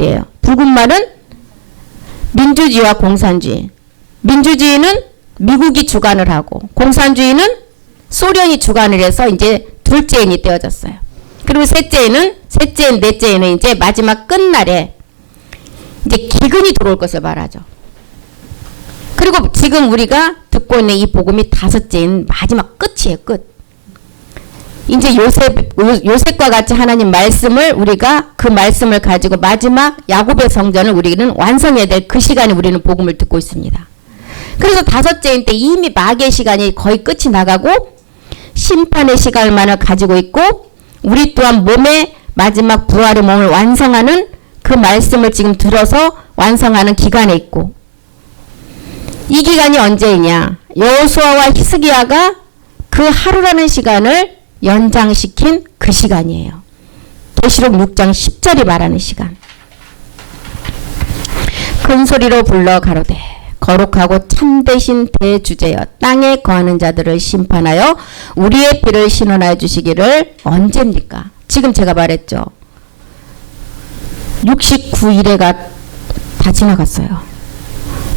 말이에요. 붉은 말은 민주주의와 공산주의. 민주주의는 미국이 주관을 하고 공산주의는 소련이 주관을 해서 이제 둘째 인이 떼어졌어요. 그리고 셋째 인, 넷째 인은 이제 마지막 끝날에 이제 기근이 들어올 것을 말하죠. 그리고 지금 우리가 듣고 있는 이 복음이 다섯째인 마지막 끝이에요. 끝. 이제 요셉과 같이 하나님 말씀을 우리가 그 말씀을 가지고 마지막 야곱의 성전을 우리는 완성해야 될 그 시간에 우리는 복음을 듣고 있습니다. 그래서 다섯째인 때 이미 마귀의 시간이 거의 끝이 나가고 심판의 시간만을 가지고 있고 우리 또한 몸의 마지막 부활의 몸을 완성하는 그 말씀을 지금 들어서 완성하는 기간에 있고 이 기간이 언제이냐? 여호수아와 히스기야가 그 하루라는 시간을 연장시킨 그 시간이에요. 계시록 6장 10절이 말하는 시간. 큰 소리로 불러 가로되 거룩하고 참되신 대주제여 땅에 거하는 자들을 심판하여 우리의 피를 신원하여 주시기를 언제입니까? 지금 제가 말했죠. 69일에가 다 지나갔어요.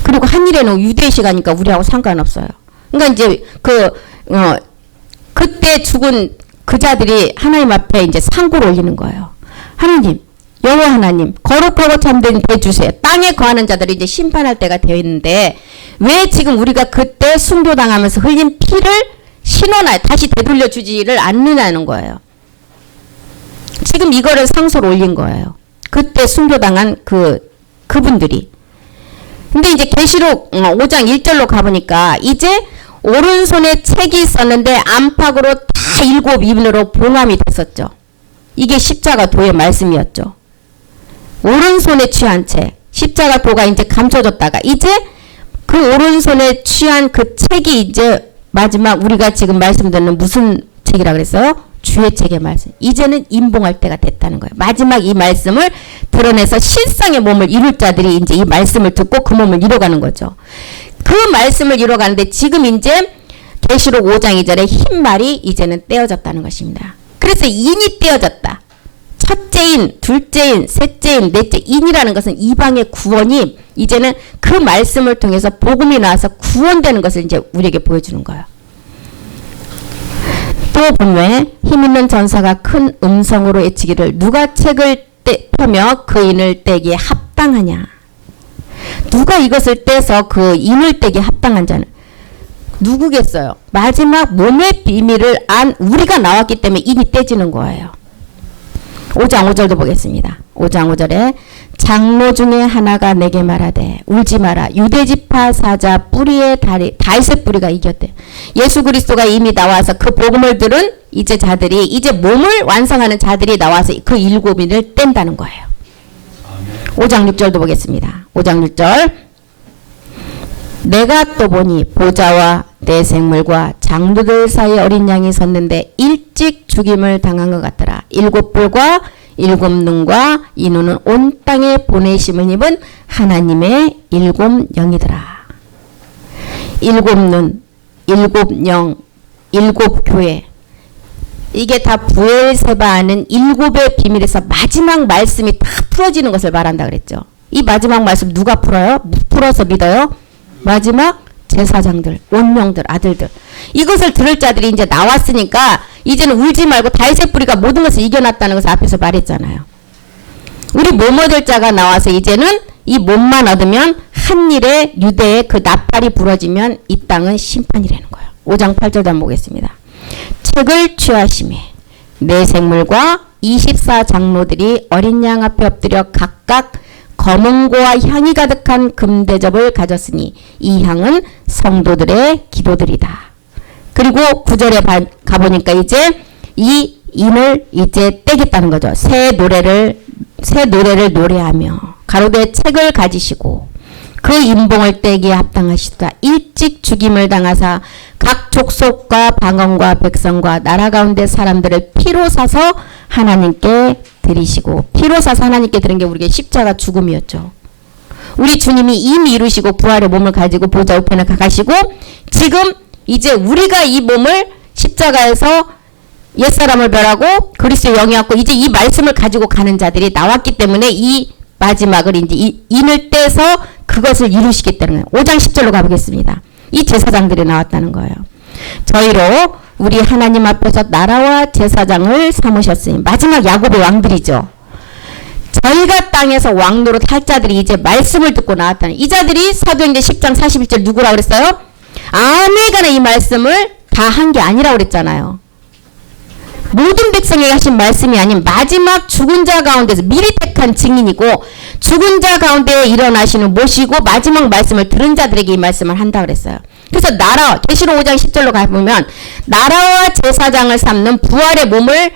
그리고 한일에는 유대 시간이니까 우리하고 상관없어요. 그러니까 이제 그때 죽은 그 자들이 하나님 앞에 이제 상고를 올리는 거예요. 하나님, 여호와 하나님, 거룩하고 참된 대주세요. 땅에 거하는 자들이 이제 심판할 때가 되어 있는데 왜 지금 우리가 그때 순교당하면서 흘린 피를 신원하여 다시 되돌려 주지를 않느냐는 거예요. 지금 이거를 상소로 올린 거예요. 그때 순교당한 그분들이. 근데 이제 계시록 5장 1절로 가보니까 이제 오른손에 책이 있었는데 안팎으로 다 7인으로 봉함이 됐었죠. 이게 십자가 도의 말씀이었죠. 오른손에 취한 책, 십자가 도가 이제 감춰졌다가 이제 그 오른손에 취한 그 책이 이제 마지막 우리가 지금 말씀 듣는 무슨 책이라 그랬어요? 주의 책의 말씀. 이제는 임봉할 때가 됐다는 거예요. 마지막 이 말씀을 드러내서 실상의 몸을 이룰 자들이 이제 이 말씀을 듣고 그 몸을 이뤄가는 거죠. 그 말씀을 이뤄가는데 지금 이제 계시록 5장 2절에 흰 말이 이제는 떼어졌다는 것입니다. 그래서 인이 떼어졌다. 첫째인, 둘째인, 셋째인, 넷째 인이라는 것은 이방의 구원이 이제는 그 말씀을 통해서 복음이 나와서 구원되는 것을 이제 우리에게 보여주는 거예요. 또 보면 힘있는 전사가 큰 음성으로 외치기를 누가 책을 펴며 그 인을 떼기에 합당하냐. 누가 이것을 떼서 그 인을 떼기에 합당한 자는 누구겠어요? 마지막 몸의 비밀을 안 우리가 나왔기 때문에 인이 떼지는 거예요. 5장 5절도 보겠습니다. 5장 5절에 장로 중에 하나가 내게 말하되 울지 마라. 유대지파 사자 뿌리의 다윗의 뿌리가 이겼대. 예수 그리스도가 이미 나와서 그 복음을 들은 이제 자들이 이제 몸을 완성하는 자들이 나와서 그 7인을 뗀다는 거예요. 5장 6절도 보겠습니다. 5장 6절 내가 또 보니 보좌와 내 생물과 장로들 사이에 어린 양이 섰는데 일찍 죽임을 당한 것 같더라. 7뿔과 7눈과 이 눈은 온 땅에 보내심을 입은 하나님의 7영이더라. 7눈, 7영, 7교회 이게 다 부엘세바 하는 7의 비밀에서 마지막 말씀이 다 풀어지는 것을 말한다 그랬죠. 이 마지막 말씀 누가 풀어요? 풀어서 믿어요? 마지막 제사장들, 원령들, 아들들. 이것을 들을 자들이 이제 나왔으니까 이제는 울지 말고 다윗의 뿌리가 모든 것을 이겨놨다는 것을 앞에서 말했잖아요. 우리 몸 얻을 자가 나와서 이제는 이 몸만 얻으면 한 일에 유대의 그 나팔이 부러지면 이 땅은 심판이라는 거예요. 5장 8절도 한번 보겠습니다. 책을 취하심에 내 생물과 24장로들이 어린 양 앞에 엎드려 각각 검은고와 향이 가득한 금대접을 가졌으니 이 향은 성도들의 기도들이다. 그리고 9절에 가보니까 이제 이 인을 이제 떼겠다는 거죠. 새 노래를 노래하며 가로되 책을 가지시고 그 인봉을 떼기에 합당하시다. 일찍 죽임을 당하사 각 족속과 방언과 백성과 나라 가운데 사람들을 피로 사서 하나님께 드리시고 피로 사서 하나님께 드린 게 우리에게 십자가 죽음이었죠. 우리 주님이 이미 이루시고 부활의 몸을 가지고 보좌 우편에 가시고 지금 이제 우리가 이 몸을 십자가에서 옛사람을 멸하고 그리스도의 영이 왔고 이제 이 말씀을 가지고 가는 자들이 나왔기 때문에 이 마지막을 이제 인을 떼서 그것을 이루시겠다는 거예요. 5장 10절로 가보겠습니다. 이 제사장들이 나왔다는 거예요. 저희로 우리 하나님 앞에서 나라와 제사장을 삼으셨으니 마지막 야곱의 왕들이죠. 저희가 땅에서 왕노릇 할 자들이 이제 말씀을 듣고 나왔다는, 이 자들이 사도행전 10장 41절 누구라고 그랬어요? 아메간에 이 말씀을 다 한 게 아니라고 그랬잖아요. 모든 백성에게 하신 말씀이 아닌 마지막 죽은 자 가운데서 미리 택한 증인이고, 죽은 자 가운데 일어나시는 모시고 마지막 말씀을 들은 자들에게 이 말씀을 한다 그랬어요. 그래서 나라, 계시록 5장 10절로 가보면 나라와 제사장을 삼는 부활의 몸을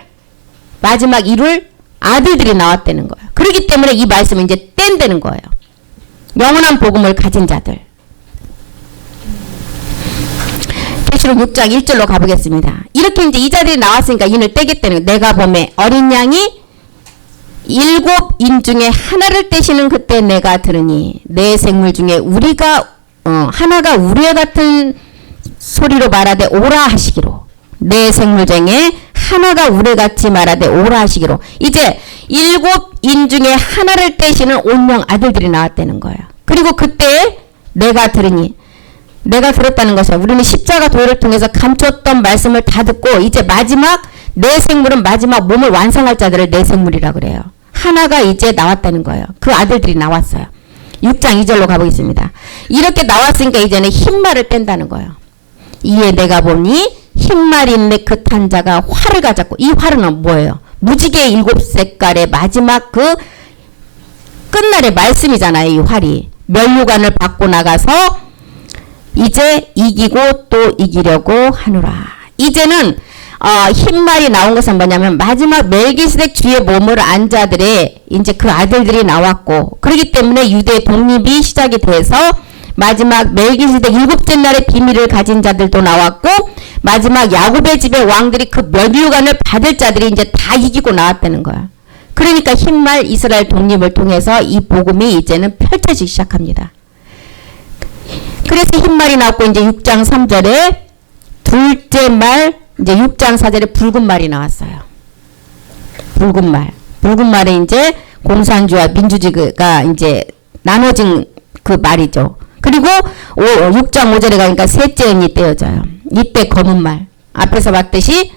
마지막 이룰 아들들이 나왔다는 거예요. 그렇기 때문에 이 말씀을 이제 뗀다는 거예요. 영원한 복음을 가진 자들. 계시록 6장 1절로 가보겠습니다. 이렇게 이제 이 자들이 나왔으니까 인을 떼겠다는 거예요. 내가 보매 어린 양이 7인 중에 하나를 떼시는 그때 내가 들으니 내 생물 중에 우리가 하나가 우리와 같은 소리로 말하되 오라 하시기로, 내 생물 중에 하나가 우리같이 말하되 오라 하시기로, 이제 7인 중에 하나를 떼시는 온영 아들들이 나왔다는 거예요. 그리고 그때 내가 들으니, 내가 들었다는 것은 우리는 십자가 도를 통해서 감췄던 말씀을 다 듣고 이제 마지막 내 생물은 마지막 몸을 완성할 자들을 내 생물이라고 그래요. 하나가 이제 나왔다는 거예요. 그 아들들이 나왔어요. 6장 2절로 가보겠습니다. 이렇게 나왔으니까 이제는 흰말을 뗀다는 거예요. 이에 내가 보니 흰말이 있는 그 탄 자가 활을 가졌고, 이 활은 뭐예요? 무지개 7색깔의 마지막 그 끝날의 말씀이잖아요. 이 활이 면류관을 받고 나가서 이제 이기고 또 이기려고 하노라. 이제는 흰말이 나온 것은 뭐냐면 마지막 멜기세덱 주의 몸을 안 자들의 이제 그 아들들이 나왔고, 그렇기 때문에 유대 독립이 시작이 돼서 마지막 멜기세덱 7째 날의 비밀을 가진 자들도 나왔고, 마지막 야곱의 집의 왕들이 그 면류관을 받을 자들이 이제 다 이기고 나왔다는 거야. 그러니까 흰말 이스라엘 독립을 통해서 이 복음이 이제는 펼쳐지기 시작합니다. 그래서 흰말이 나왔고, 이제 6장 3절에 둘째 말, 이제 6장 4절에 붉은 말이 나왔어요. 붉은 말. 붉은 말에 이제 공산주와 민주주의가 이제 나눠진 그 말이죠. 그리고 6장 5절에 가니까 셋째 은이 떼어져요. 이때 검은 말. 앞에서 봤듯이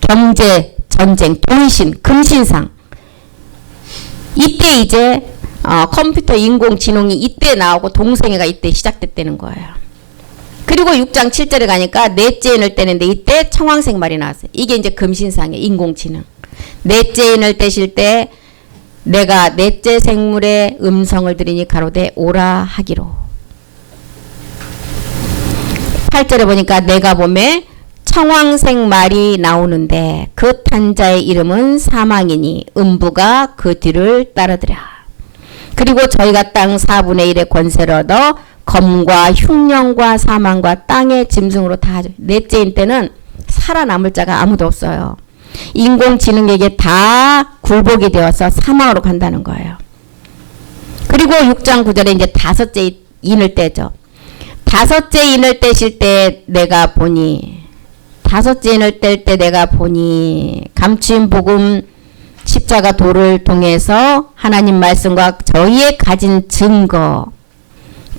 경제, 전쟁, 돈신, 금신상. 이때 이제 컴퓨터 인공지능이 이때 나오고 동성애가 이때 시작됐다는 거예요. 그리고 6장 7절에 가니까 넷째 인을 떼는데 이때 청황색 말이 나왔어요. 이게 이제 금신상의 인공지능. 넷째 인을 떼실 때 내가 넷째 생물의 음성을 들으니 가로되 오라 하기로. 8절에 보니까 내가 보매 청황색 말이 나오는데 그 탄자의 이름은 사망이니 음부가 그 뒤를 따르더라. 그리고 저희가 땅 4분의 1의 권세를 얻어 검과 흉령과 사망과 땅의 짐승으로 다 하죠. 넷째인 때는 살아남을 자가 아무도 없어요. 인공지능에게 다 굴복이 되어서 사망으로 간다는 거예요. 그리고 6장 9절에 이제 다섯째 인을 떼죠. 다섯째 인을 떼실 때 내가 보니, 다섯째 인을 뗄 때 내가 보니 감추인 복음 십자가 도를 통해서 하나님 말씀과 저희의 가진 증거,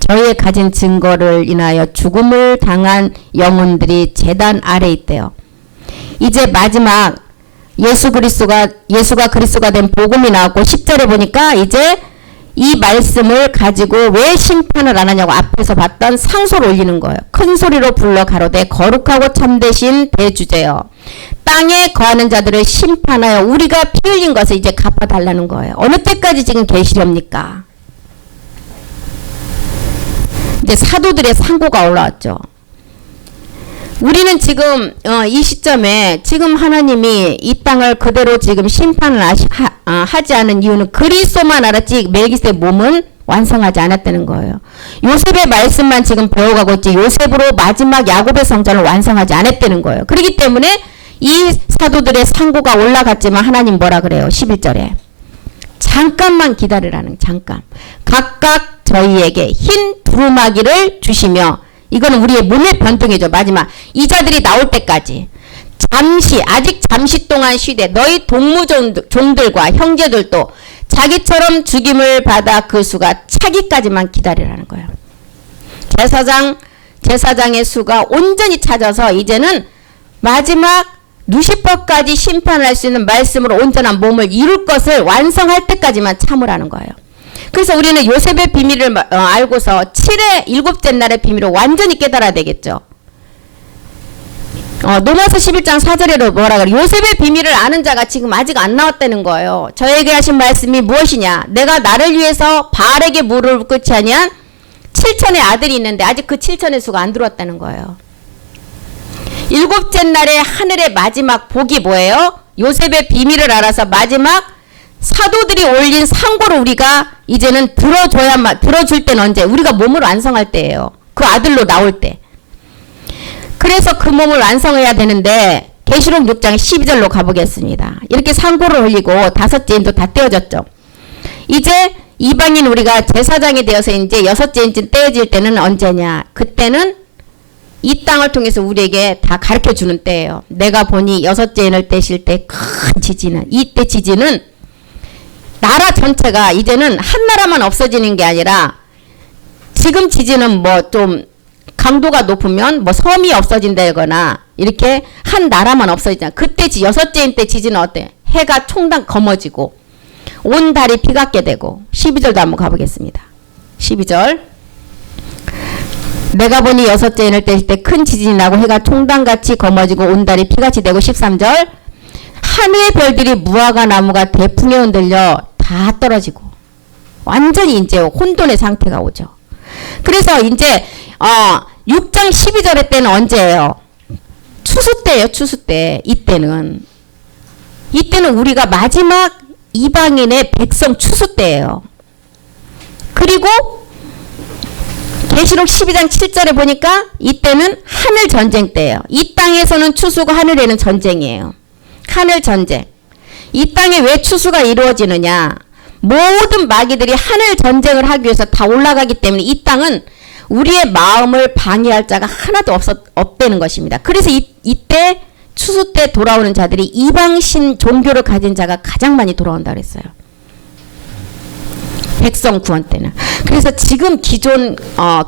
저희의 가진 증거를 인하여 죽음을 당한 영혼들이 제단 아래 있대요. 이제 마지막 예수가 그리스도가 된 복음이 나왔고 10절에 보니까 이제 이 말씀을 가지고 왜 심판을 안 하냐고 앞에서 봤던 상소를 올리는 거예요. 큰 소리로 불러 가로되 거룩하고 참되신 대주제여, 땅에 거하는 자들을 심판하여 우리가 피 흘린 것을 이제 갚아달라는 거예요. 어느 때까지 지금 계시렵니까? 이제 사도들의 상고가 올라왔죠. 우리는 지금 이 시점에 지금 하나님이 이 땅을 그대로 지금 심판을 하지 않은 이유는 그리스도만 알았지 멜기세덱 몸은 완성하지 않았다는 거예요. 요셉의 말씀만 지금 배워가고 있지 요셉으로 마지막 야곱의 성전을 완성하지 않았다는 거예요. 그렇기 때문에 이 사도들의 상고가 올라갔지만 하나님 뭐라 그래요? 11절에 잠깐만 기다리라는, 잠깐. 각각 저희에게 흰 두루마기를 주시며, 이거는 우리의 몸의 변통이죠. 마지막 이 자들이 나올 때까지 아직 잠시 동안 쉬되 너희 동무종들과 형제들도 자기처럼 죽임을 받아 그 수가 차기까지만 기다리라는 거예요. 제사장의 수가 온전히 차져서 이제는 마지막 누시법까지 심판할 수 있는 말씀으로 온전한 몸을 이룰 것을 완성할 때까지만 참으라는 거예요. 그래서 우리는 요셉의 비밀을 알고서 7의 일곱째 날의 비밀을 완전히 깨달아야 되겠죠. 로마서 11장 4절에도 뭐라 그래? 요셉의 비밀을 아는 자가 지금 아직 안 나왔다는 거예요. 저에게 하신 말씀이 무엇이냐? 내가 나를 위해서 바알에게 무릎을 꿇지 아니한 7천의 아들이 있는데 아직 그 7천의 수가 안 들어왔다는 거예요. 일곱째 날의 하늘의 마지막 복이 뭐예요? 요셉의 비밀을 알아서 마지막 사도들이 올린 상고를 우리가 이제는 들어줄 때는 언제? 우리가 몸을 완성할 때예요. 그 아들로 나올 때. 그래서 그 몸을 완성해야 되는데 계시록 6장 12절로 가보겠습니다. 이렇게 상고를 올리고 5째 인도 다 떼어졌죠. 이제 이방인 우리가 제사장이 되어서 이제 6째 인 떼어질 때는 언제냐? 그때는 이 땅을 통해서 우리에게 다 가르쳐 주는 때예요. 내가 보니 6째 인을 떼실 때 큰 지진은, 이때 지진은 나라 전체가 이제는 한 나라만 없어지는 게 아니라 지금 지진은 뭐 좀 강도가 높으면 뭐 섬이 없어진다거나 이렇게 한 나라만 없어지잖아. 그때 6째인 때 지진은 어때? 해가 총당 검어지고 온 달이 피같게 되고 12절도 한번 가보겠습니다. 12절 내가 보니 6째인을 떼실 때 큰 지진이 나고 해가 총당같이 검어지고 온 달이 피같이 되고 13절 하늘의 별들이 무화과 나무가 대풍에 흔들려 다 떨어지고 완전히 이제 혼돈의 상태가 오죠. 그래서 이제 6장 12절의 때는 언제예요? 추수 때예요. 추수 때. 이때는 우리가 마지막 이방인의 백성 추수 때예요. 그리고 계시록 12장 7절에 보니까 이때는 하늘 전쟁 때예요. 이 땅에서는 추수고 하늘에는 전쟁이에요. 하늘 전쟁. 이 땅에 왜 추수가 이루어지느냐? 모든 마귀들이 하늘 전쟁을 하기 위해서 다 올라가기 때문에 이 땅은 우리의 마음을 방해할 자가 하나도 없다는 것입니다. 그래서 이때 추수 때 돌아오는 자들이 이방신 종교를 가진 자가 가장 많이 돌아온다 그랬어요. 백성 구원 때는. 그래서 지금 기존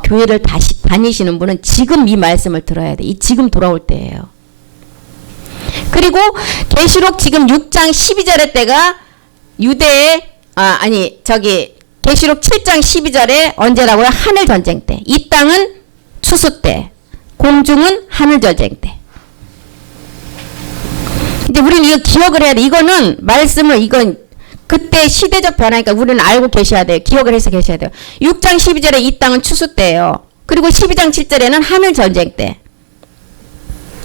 교회를 다시 다니시는 분은 지금 이 말씀을 들어야 돼. 지금 돌아올 때예요. 그리고 계시록 지금 6장 12절의 때가 유대의 계시록 7장 12절에 언제라고요? 하늘 전쟁 때. 이 땅은 추수 때. 공중은 하늘 전쟁 때. 이제 우리는 이거 기억을 해야 돼. 이거는 이건 그때 시대적 변화니까 우리는 알고 계셔야 돼요. 기억을 해서 계셔야 돼요. 6장 12절에 이 땅은 추수 때예요. 그리고 12장 7절에는 하늘 전쟁 때.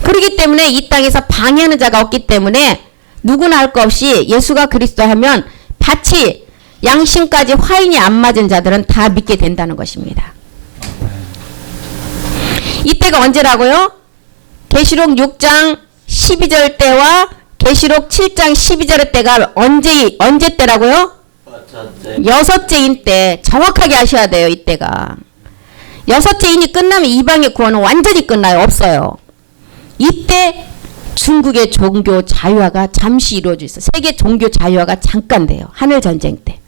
그렇기 때문에 이 땅에서 방해하는 자가 없기 때문에 누구나 할 것 없이 예수가 그리스도 하면 같이 양심까지 화인이 안 맞은 자들은 다 믿게 된다는 것입니다. 이때가 언제라고요? 계시록 6장 12절 때와 계시록 7장 12절 때가 언제 때라고요? 6째인 때. 정확하게 아셔야 돼요. 이때가. 6째인이 끝나면 이방의 구원은 완전히 끝나요. 없어요. 이때 중국의 종교 자유화가 잠시 이루어져 있어요. 세계 종교 자유화가 잠깐 돼요. 하늘 전쟁 때.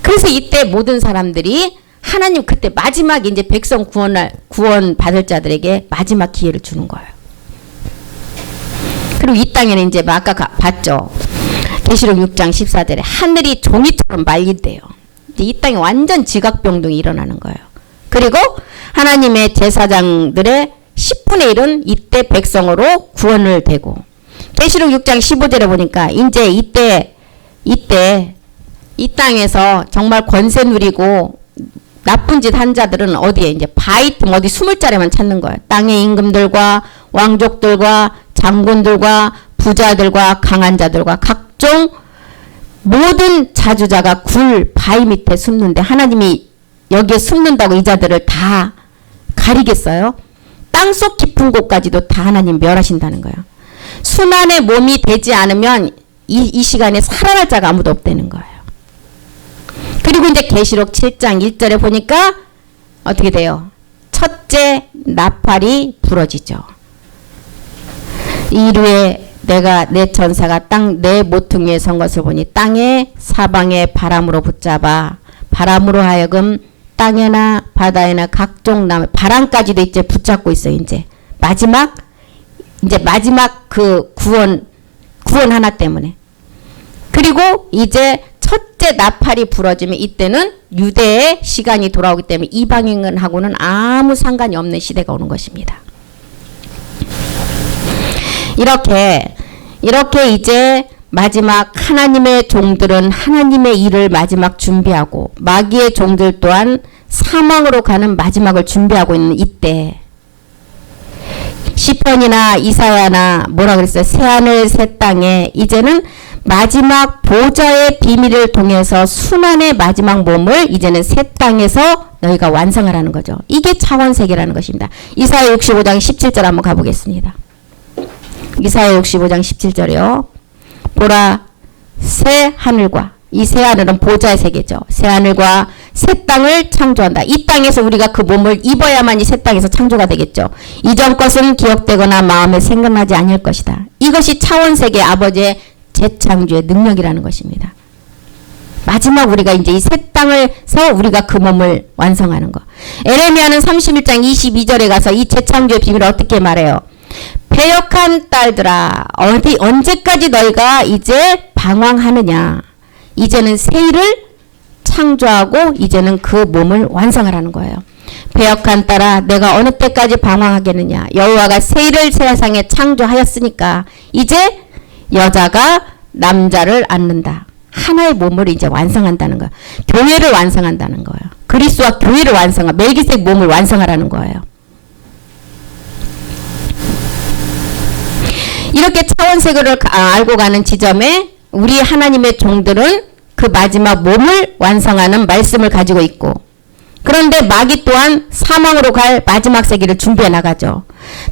그래서 이때 모든 사람들이 하나님 그때 마지막 이제 백성 구원 받을 자들에게 마지막 기회를 주는 거예요. 그리고 이 땅에는 이제 아까 봤죠. 계시록 6장 14절에 하늘이 종이처럼 말린대요. 이제 이 땅에 완전 지각병동이 일어나는 거예요. 그리고 하나님의 제사장들의 10분의 1은 이때 백성으로 구원을 되고 계시록 6장 15절에 보니까 이제 이때 이 땅에서 정말 권세 누리고 나쁜 짓 한 자들은 어디에 이제 바위틈 어디 숨을 자리만 찾는 거예요. 땅의 임금들과 왕족들과 장군들과 부자들과 강한 자들과 각종 모든 자주자가 굴 바위 밑에 숨는데 하나님이 여기에 숨는다고 이 자들을 다 가리겠어요? 땅속 깊은 곳까지도 다 하나님 멸하신다는 거예요. 순환의 몸이 되지 않으면 이 시간에 살아날 자가 아무도 없다는 거예요. 그리고 이제 계시록 7장 1절에 보니까 어떻게 돼요? 첫째 나팔이 부러지죠. 이루의 내가 내 전사가 땅 내 모퉁이에 선 것을 보니 땅에 사방에 바람으로 붙잡아 바람으로 하여금 땅에나 바다에나 각종 나무 바람까지도 이제 붙잡고 있어요. 이제 마지막 그 구원 하나 때문에. 그리고 이제 첫째 나팔이 부러지면 이때는 유대의 시간이 돌아오기 때문에 이방인하고는 아무 상관이 없는 시대가 오는 것입니다. 이렇게 이제 마지막 하나님의 종들은 하나님의 일을 마지막 준비하고 마귀의 종들 또한 사망으로 가는 마지막을 준비하고 있는 이때 시편이나 이사야나 뭐라 그랬어요? 새하늘 새 땅에 이제는 마지막 보좌의 비밀을 통해서 순환의 마지막 몸을 이제는 새 땅에서 너희가 완성하라는 거죠. 이게 차원세계라는 것입니다. 이사야 65장 17절 한번 가보겠습니다. 이사야 65장 17절이요. 보라 새 하늘과 이 새 하늘은 보좌의 세계죠. 새 하늘과 새 땅을 창조한다. 이 땅에서 우리가 그 몸을 입어야만 이 새 땅에서 창조가 되겠죠. 이전 것은 기억되거나 마음에 생각나지 않을 것이다. 이것이 차원세계 아버지의 재창조의 능력이라는 것입니다. 마지막 우리가 이제 이 새 땅에서 우리가 그 몸을 완성하는 거. 에레미야는 31장 22절에 가서 이 재창조의 비밀을 어떻게 말해요? 패역한 딸들아 언제까지 너희가 이제 방황하느냐. 이제는 새 일을 창조하고 이제는 그 몸을 완성하라는 거예요. 패역한 딸아 내가 어느 때까지 방황하겠느냐. 여호와가 새 일을 세상에 창조하였으니까 이제 여자가 남자를 안는다. 하나의 몸을 이제 완성한다는 거예요. 교회를 완성한다는 거예요. 그리스도와 교회를 멜기세덱 몸을 완성하라는 거예요. 이렇게 차원세계를 알고 가는 지점에 우리 하나님의 종들은 그 마지막 몸을 완성하는 말씀을 가지고 있고 그런데 마귀 또한 사망으로 갈 마지막 세계를 준비해 나가죠.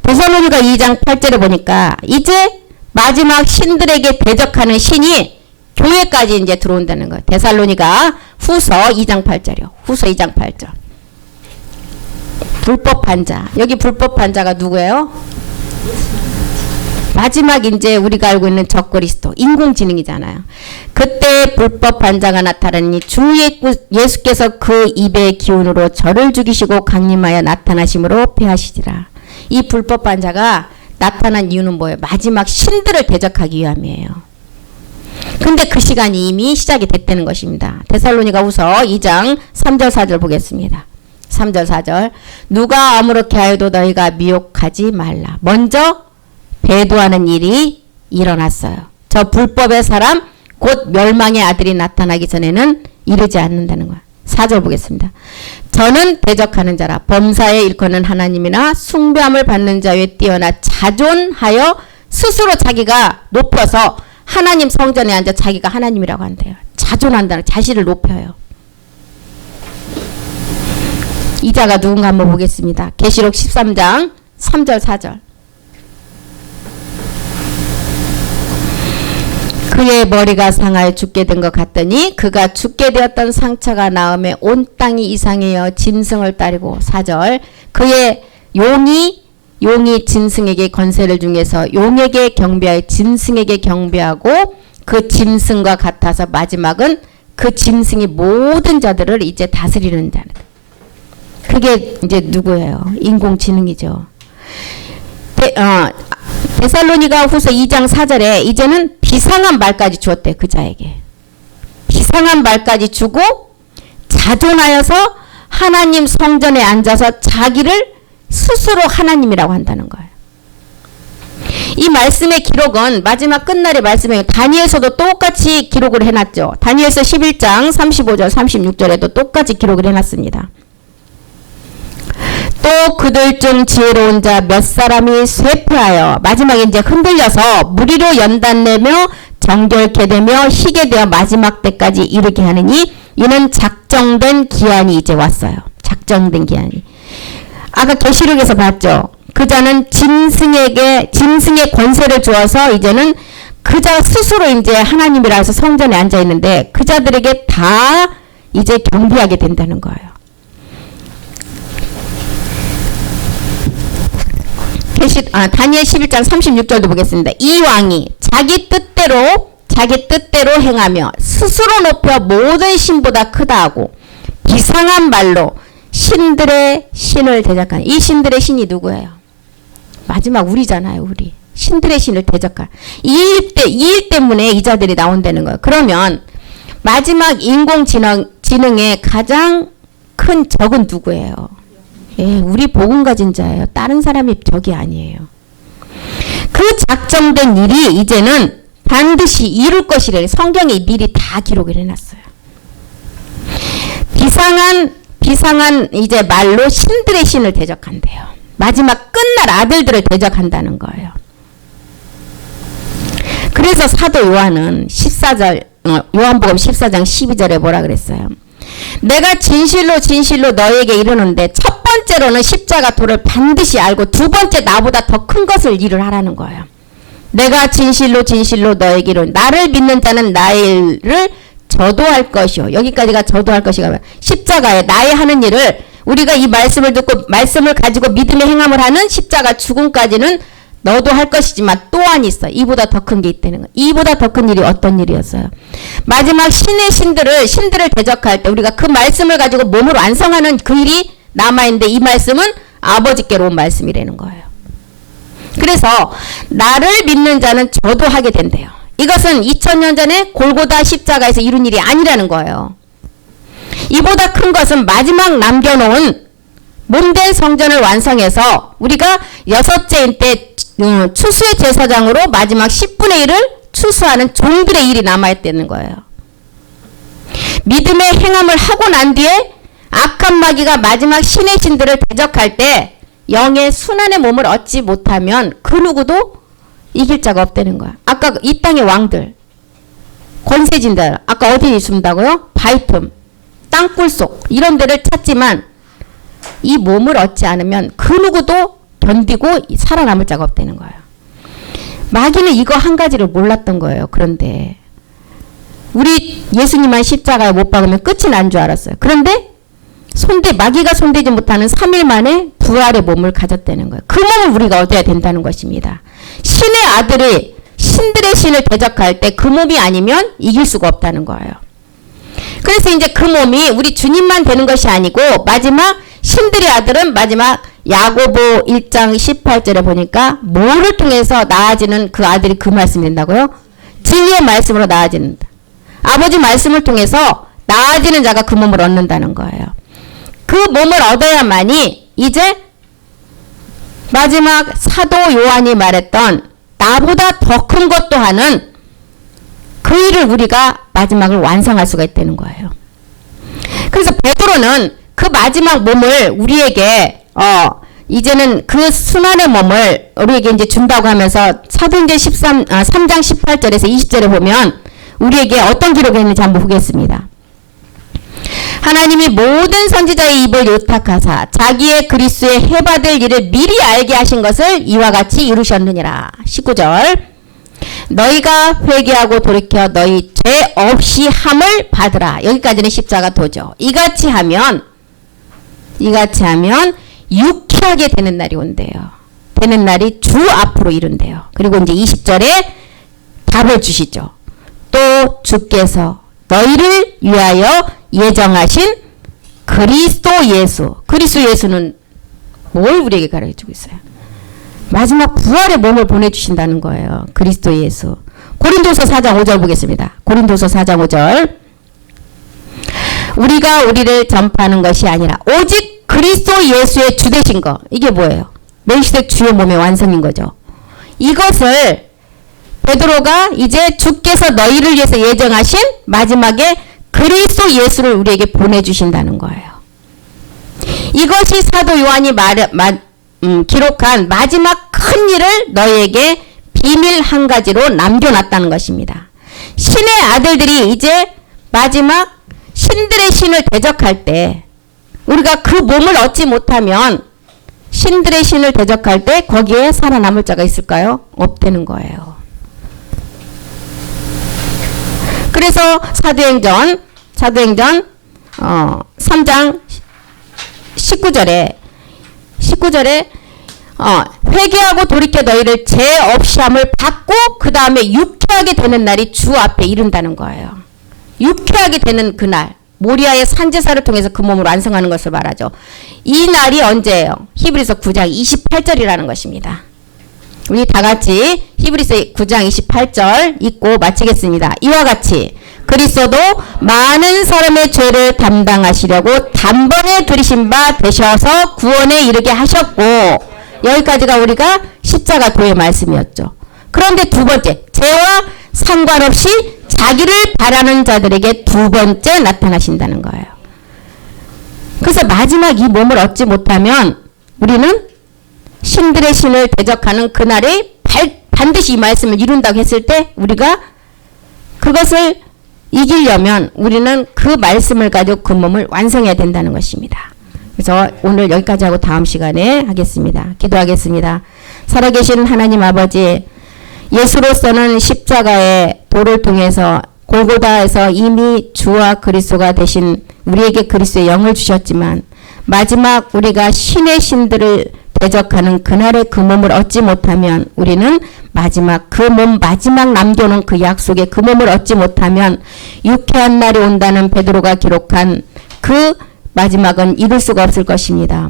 데살로니가 2장 8절에 보니까 이제 마지막 신들에게 대적하는 신이 교회까지 이제 들어온다는 거예요. 데살로니가 후서 2장 8절이요. 후서 2장 8절. 불법한 자. 여기 불법한 자가 누구예요? 마지막 이제 우리가 알고 있는 적그리스도 인공지능이잖아요. 그때 불법한 자가 나타나니 주 예수께서 그 입의 기운으로 저를 죽이시고 강림하여 나타나심으로 패하시리라. 이 불법한 자가 나타난 이유는 뭐예요? 마지막 신들을 대적하기 위함이에요. 근데 그 시간이 이미 시작이 됐다는 것입니다. 데살로니가 후서 2장 3절 4절 보겠습니다. 3절 4절 누가 아무렇게 하여도 너희가 미혹하지 말라. 먼저 배도하는 일이 일어났어요. 저 불법의 사람 곧 멸망의 아들이 나타나기 전에는 이르지 않는다는 거야. 4절 보겠습니다. 저는 대적하는 자라 범사에 일컫는 하나님이나 숭배함을 받는 자에 뛰어나 자존하여 스스로 자기가 높여서 하나님 성전에 앉아 자기가 하나님이라고 한대요. 자존한다는 자신을 높여요. 이 자가 누군가 한번 보겠습니다. 계시록 13장 3절 4절 그의 머리가 상하여 죽게 된 것 같더니 그가 죽게 되었던 상처가 나음에 온 땅이 이상하여 짐승을 따르고 4절 그의 용이 짐승에게 권세를 중에서 용에게 경배하여 짐승에게 경배하고 그 짐승과 같아서 마지막은 그 짐승이 모든 자들을 이제 다스리는 자는 그게 이제 누구예요? 인공지능이죠. 데살로니가 후서 2장 4절에 이제는 비상한 말까지 주었대. 그 자에게 비상한 말까지 주고 자존하여서 하나님 성전에 앉아서 자기를 스스로 하나님이라고 한다는 거예요. 이 말씀의 기록은 마지막 끝날의 말씀에 다니엘서도 똑같이 기록을 해놨죠. 다니엘서 11장 35절 36절에도 똑같이 기록을 해놨습니다. 또 그들 중 지혜로운 자 몇 사람이 쇠퇴하여 마지막에 이제 흔들려서 무리로 연단내며 정결케 되며 희게 되어 마지막 때까지 이르게 하느니 이는 작정된 기한이 이제 왔어요. 작정된 기한이. 아까 계시록에서 봤죠. 그 자는 짐승의 권세를 주어서 이제는 그 자 스스로 이제 하나님이라 해서 성전에 앉아 있는데 그 자들에게 다 이제 경배하게 된다는 거예요. 다니엘 11장 36절도 보겠습니다. 이 왕이 자기 뜻대로 행하며 스스로 높여 모든 신보다 크다 하고 비상한 말로 신들의 신을 대적하는, 이 신들의 신이 누구예요? 마지막 우리잖아요. 우리 신들의 신을 대적한 이 일 때문에 이 자들이 나온다는 거예요. 그러면 마지막 인공지능의 가장 큰 적은 누구예요? 예, 우리 복음 가진 자예요. 다른 사람이 적이 아니에요. 그 작정된 일이 이제는 반드시 이룰 것이래. 성경에 미리 다 기록을 해놨어요. 비상한 이제 말로 신들의 신을 대적한대요. 마지막 끝날 아들들을 대적한다는 거예요. 그래서 사도 요한은 14절 요한복음 14장 12절에 뭐라 그랬어요? 내가 진실로 너에게 이르는데 첫 번째로는 십자가 도를 반드시 알고 두 번째 나보다 더 큰 것을 일을 하라는 거예요. 내가 진실로 너에게 이르는 나를 믿는 자는 나의 일을 저도할 것이요. 여기까지가 저도할 것이가 십자가에 나의 하는 일을 우리가 이 말씀을 듣고 말씀을 가지고 믿음의 행함을 하는 십자가 죽음까지는 너도 할 것이지만 또한 있어. 이보다 더 큰 게 있다는 거예요. 이보다 더 큰 일이 어떤 일이었어요? 마지막 신들을 대적할 때 우리가 그 말씀을 가지고 몸을 완성하는 그 일이 남아있는데 이 말씀은 아버지께로 온 말씀이라는 거예요. 그래서 나를 믿는 자는 저도 하게 된대요. 이것은 2000년 전에 골고다 십자가에서 이룬 일이 아니라는 거예요. 이보다 큰 것은 마지막 남겨놓은 몸된 성전을 완성해서 우리가 여섯째인 때 추수의 제사장으로 마지막 10분의 1을 추수하는 종들의 일이 남아있다는 거예요. 믿음의 행함을 하고 난 뒤에 악한 마귀가 마지막 신의 신들을 대적할 때 영의 순환의 몸을 얻지 못하면 그 누구도 이길 자가 없다는 거야. 아까 이 땅의 왕들, 권세진들, 아까 어디 있습니다고요? 바이툼, 땅굴속 이런 데를 찾지만 이 몸을 얻지 않으면 그 누구도 견디고 살아남을 자가 없다는 거예요. 마귀는 이거 한 가지를 몰랐던 거예요. 그런데 우리 예수님만 십자가에 못 박으면 끝이 난 줄 알았어요. 그런데 마귀가 손대지 못하는 3일 만에 부활의 몸을 가졌다는 거예요. 그 몸을 우리가 얻어야 된다는 것입니다. 신의 아들이 신들의 신을 대적할 때 그 몸이 아니면 이길 수가 없다는 거예요. 그래서 이제 그 몸이 우리 주님만 되는 것이 아니고 마지막 신들의 아들은 마지막 야고보 1장 18절에 보니까 뭐를 통해서 나아지는 그 아들이 그 말씀이 된다고요? 진리의 말씀으로 나아진다. 아버지 말씀을 통해서 나아지는 자가 그 몸을 얻는다는 거예요. 그 몸을 얻어야만이 이제 마지막 사도 요한이 말했던 나보다 더 큰 것도 하는 그 일을 우리가 마지막을 완성할 수가 있다는 거예요. 그래서 베드로는 그 마지막 몸을 우리에게 이제는 그 순환의 몸을 우리에게 이제 준다고 하면서 사도행전 3장 18절에서 20절에 보면 우리에게 어떤 기록이 있는지 한번 보겠습니다. 하나님이 모든 선지자의 입을 요탁하사 자기의 그리스도의 해받을 일을 미리 알게 하신 것을 이와 같이 이루셨느니라. 19절 너희가 회개하고 돌이켜 너희 죄 없이 함을 받으라. 여기까지는 십자가 도죠. 이같이 하면 유쾌하게 되는 날이 온대요. 되는 날이 주 앞으로 이른대요. 그리고 이제 20절에 답을 주시죠. 또 주께서 너희를 위하여 예정하신 그리스도 예수는 뭘 우리에게 가르쳐주고 있어요? 마지막 부활의 몸을 보내주신다는 거예요. 그리스도 예수. 고린도서 4장 5절 보겠습니다. 고린도서 4장 5절 우리가 우리를 전파하는 것이 아니라 오직 그리스도 예수의 주 되신 거. 이게 뭐예요? 멜기세덱 주의 몸의 완성인 거죠. 이것을 베드로가 이제 주께서 너희를 위해서 예정하신 마지막에 그리스도 예수를 우리에게 보내주신다는 거예요. 이것이 사도 요한이 기록한 마지막 큰 일을 너희에게 비밀 한 가지로 남겨놨다는 것입니다. 신의 아들들이 이제 마지막 신들의 신을 대적할 때 우리가 그 몸을 얻지 못하면 신들의 신을 대적할 때 거기에 살아남을 자가 있을까요? 없다는 거예요. 그래서 사도행전 3장 19절에 회개하고 돌이켜 너희를 죄 없이 함을 받고 그 다음에 유쾌하게 되는 날이 주 앞에 이른다는 거예요. 유쾌하게 되는 그날, 모리아의 산제사를 통해서 그 몸을 완성하는 것을 말하죠. 이 날이 언제예요? 히브리서 9장 28절이라는 것입니다. 우리 다 같이 히브리서 9장 28절 읽고 마치겠습니다. 이와 같이 그리스도도 많은 사람의 죄를 담당하시려고 단번에 들이신 바 되셔서 구원에 이르게 하셨고, 여기까지가 우리가 십자가 도의 말씀이었죠. 그런데 두 번째, 죄와 상관없이 자기를 바라는 자들에게 두 번째 나타나신다는 거예요. 그래서 마지막 이 몸을 얻지 못하면 우리는 신들의 신을 대적하는 그날에 반드시 이 말씀을 이룬다고 했을 때 우리가 그것을 이기려면 우리는 그 말씀을 가지고 그 몸을 완성해야 된다는 것입니다. 그래서 오늘 여기까지 하고 다음 시간에 하겠습니다. 기도하겠습니다. 살아계신 하나님 아버지, 예수로서는 십자가의 도를 통해서 골고다에서 이미 주와 그리스도가 되신 우리에게 그리스도의 영을 주셨지만 마지막 우리가 신의 신들을 대적하는 그날의 그 몸을 얻지 못하면 우리는 마지막 그 몸 마지막 남겨놓은 그 약속의 그 몸을 얻지 못하면 유쾌한 날이 온다는 베드로가 기록한 그 마지막은 이룰 수가 없을 것입니다.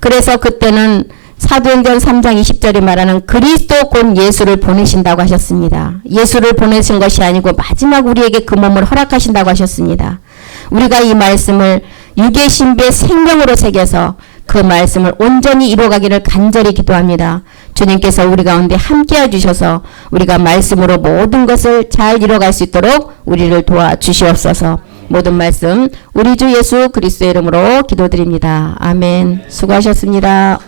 그래서 그때는 사도행전 3장 20절에 말하는 그리스도 곧 예수를 보내신다고 하셨습니다. 예수를 보내신 것이 아니고 마지막 우리에게 그 몸을 허락하신다고 하셨습니다. 우리가 이 말씀을 육의 신비의 생명으로 새겨서 그 말씀을 온전히 이루어가기를 간절히 기도합니다. 주님께서 우리 가운데 함께 해주셔서 우리가 말씀으로 모든 것을 잘 이뤄갈 수 있도록 우리를 도와주시옵소서. 모든 말씀 우리 주 예수 그리스도의 이름으로 기도드립니다. 아멘. 수고하셨습니다.